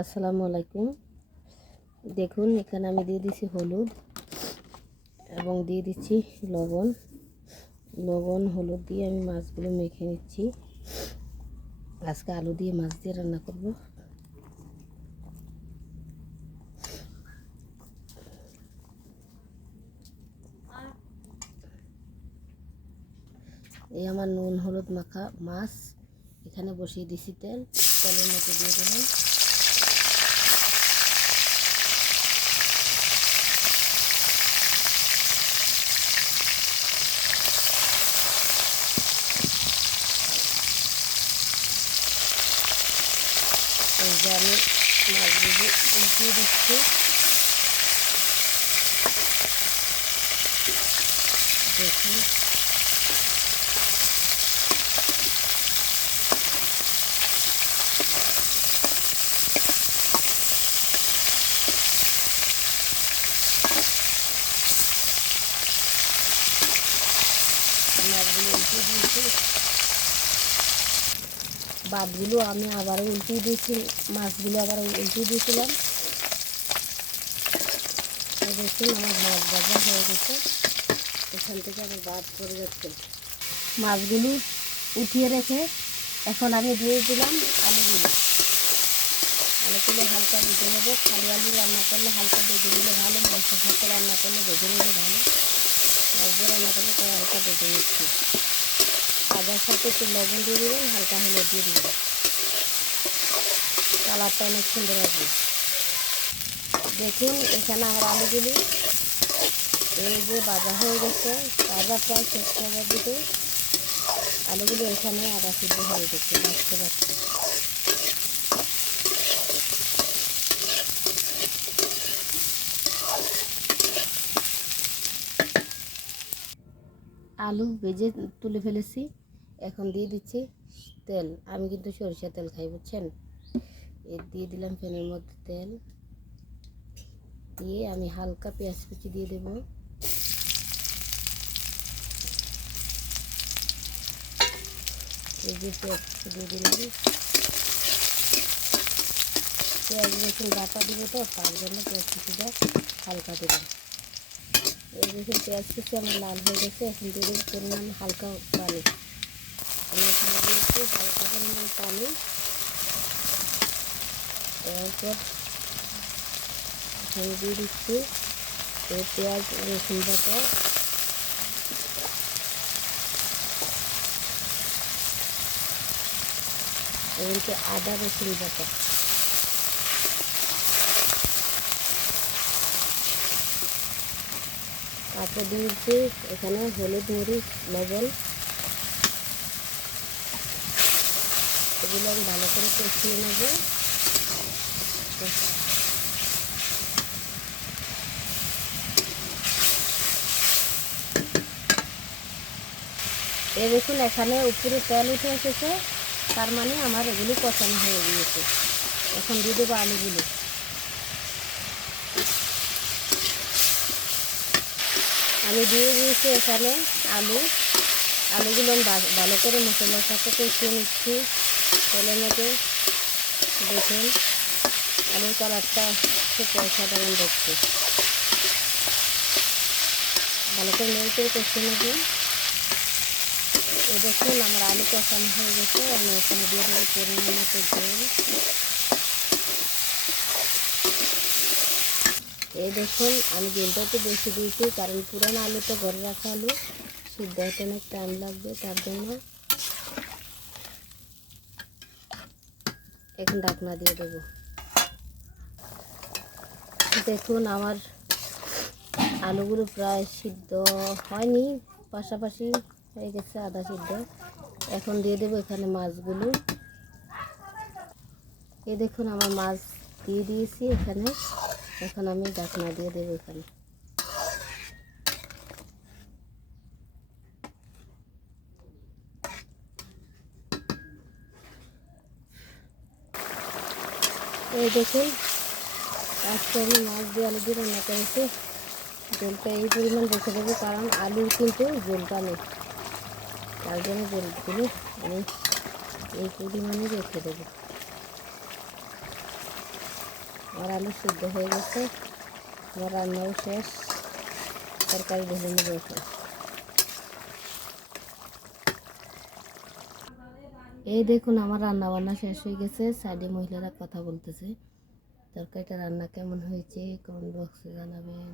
আসসালামু আলাইকুম। দেখুন এখানে আমি দিয়ে দিচ্ছি হলুদ এবং দিয়ে দিচ্ছি লবণ হলুদ দিয়ে আমি মাছগুলো মেখে নিচ্ছি। আজকে আলু দিয়ে মাছ দিয়ে রান্না করব। এই আমার নুন হলুদ মাখা মাছ এখানে বসিয়ে দিচ্ছি। তেলের মধ্যে দিয়ে দিলাম। এই যে আমি মাছগুলো উল্টিয়ে দিচ্ছি। দেখুন মাছগুলো উল্টিয়ে দিয়েছি। ভাতগুলো আমি আবার উল্টিয়ে দিয়েছি, মাছগুলো আবার উল্টিয়ে দিয়েছিলাম। দেখুন আমার মাছ ভাজা হয়ে গেছে। এখান থেকে আমি ভাত পড়ে যাচ্ছে। মাছগুলো উঠিয়ে রেখে এখন আমি দিয়ে দিলাম আলুগুলো হালকা ভেজে নেব। খালি আলু রান্না করলে হালকা ভেজে নিলে ভালো, মাংসের সাথে রান্না করলে ভেজে নিলে ভালো। মাছ দিয়ে রান্না করলে তাই হালকা ভেজে নিচ্ছি। ভাজার সাথে একটু লবণ দিয়ে দিবেন, হালকা হলুদ দিয়ে দিবেন, কালারটা অনেক সুন্দর আসবে। দেখুন এখানে আমার আলুগুলি এই যে ভাজা হয়ে গেছে। ভাজা প্রায় শেষ করার দিকে আলুগুলো এখানে আদা সিদ্ধ হয়ে গেছে। বাঁচতে বাঁচতে আলু ভেজে তুলে ফেলেছি। এখন দিয়ে দিচ্ছি তেল। আমি কিন্তু সরিষা তেল খাই, বুঝছেন। দিয়ে দিলাম প্যানের মধ্যে তেল দিয়ে আমি হালকা পেঁয়াজ কুচি দিয়ে দেব। এই যে পেঁয়াজ কুচি দিয়ে দিলাম। পেঁয়াজ রসুন বাটা দিব তো, তার জন্য পেঁয়াজ কুচিটা হালকা দিলাম। এই দেখুন পেঁয়াজ কুচি আমার লাল হয়ে গেছে। এখন দিয়ে দেবো পরিমাণ হালকা পানি। আমি এখানে দিয়েছি হালকা পরিমাণ পানি। তারপর এখানে দিয়ে দিচ্ছি এই পেঁয়াজ রসুন বাটা। এমনকি আদা রসুন বাটা। তারপর দিয়েছি এখানে হলুদ মরিচ লবণ। এগুলো আমি ভালো করে কষিয়ে নেব। এই দেখুন এখানে উপরে তেল উঠে এসেছে, তার মানে আমার এগুলো কষানো হয়ে গিয়েছে। এখন দিয়ে দেবো আলুগুলো। আমি দিয়ে দিয়েছি এখানে আলুগুলো আমি ভালো করে মশলার সাথে কষিয়ে নিচ্ছি তেলের মধ্যে। দেখুন আলুর কালারটা খুব অসাধারণ দেখতে। ভালো করে নেড়ে করে কষিয়ে নেব। এই দেখুন আমার আলু কষানো হয়ে গেছে। আমি এখানে দিয়ে দেবো পরিমাণ মতো জল। এই দেখুন আমি জলটা একটু বেশি দিয়েছি, কারণ পুরানো আলু তো ঘরে রাখা আলু, সিদ্ধ হতে অনেক টাইম লাগবে, তার জন্য। এখন ঢাকনা দিয়ে দেবো। দেখুন আমার আলুগুলো প্রায় সিদ্ধ হয়নি, পাশাপাশি হয়ে গেছে, আধা সিদ্ধ। এখন দিয়ে দেবো এখানে মাছগুলো। এই দেখুন আমার মাছ দিয়ে দিয়েছি এখানে। এখন আমি ঢাকনা দিয়ে দেবো এখানে। এই দেখুন আজকে আমি মাছ দিয়ে আলু দিয়ে রান্না করেছি। জলটা এই পরিমাণ রেখে দেবো, কারণ আলুর কিন্তু জলটা নেই, তার জন্য জলগুলো আমি এই পরিমাণে রেখে দেবো। আমার আলু সিদ্ধ হয়ে গেছে, আমার রান্নাও শেষ, তরকারি ভেজে নেবো এখন। এই দেখুন আমার রান্না বান্না শেষ হয়ে গেছে, সাইডে মহিলারা কথা বলতেছে। তরকারিটা রান্না কেমন হয়েছে কমেন্ট বক্সে জানাবেন।